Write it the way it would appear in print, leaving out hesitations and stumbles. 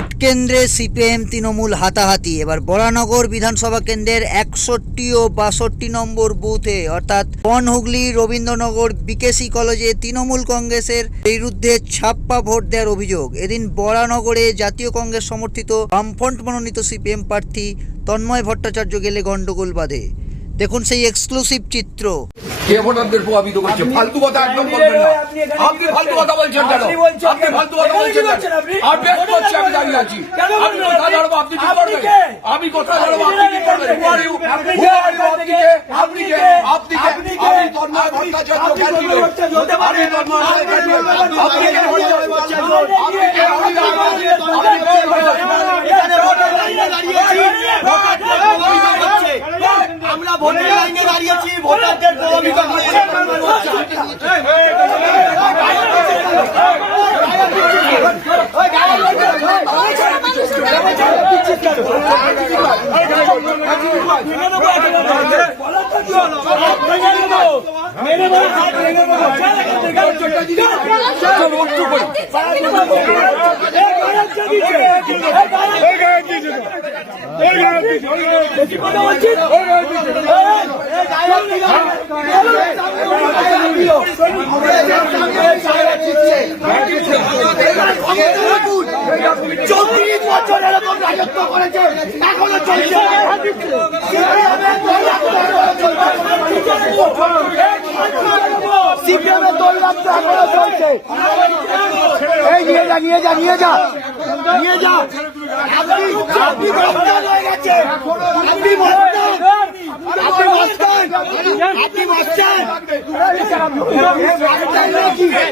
Vote কেন্দ্রে CPM Trinamool হাতাহাতি। এবার বরানগর বিধানসভা কেন্দ্রের 61 ও 62 নম্বর বুথে অর্থাৎ বনহুগলি রবীন্দ্রনগর বিকেসি কলেজে তৃণমূল কংগ্রেসের বিরুদ্ধে ছাপ্পা ভোট দেওয়ার অভিযোগ। এদিন বরানগরে জাতীয় কংগ্রেস সমর্থিত বামফ্রন্ট মনোনীত সিপিএম প্রার্থী তন্ময় ভট্টাচার্য গেলে গন্ডগোল বাধে। দেখুন সেই এক্সক্লুসিভ চিত্র। কে ভোটারদের প্রভাবিত করছে? ফালতু কথা একদম বলবেন না। আপনি ফালতু কথা বলছেন কেন? আপনি ফালতু কথা বলছেন কেন? আর বেশ করছি, আমি দাঁড়িয়ে আছি। আমি কথা জানবো, আপনি কি করবেন? আমি কথা জানবো, আপনি কি করবেন? আপনি কে? আপনি তন্ময় ভট্টাচার্য ক্যান্ডিডেট। আপনি তন্ময় আমরা ভোটের লাইনে দাঁড়িয়েছি, ভোটারদের প্রভাবিত করছে। নিয়ে যা আপনি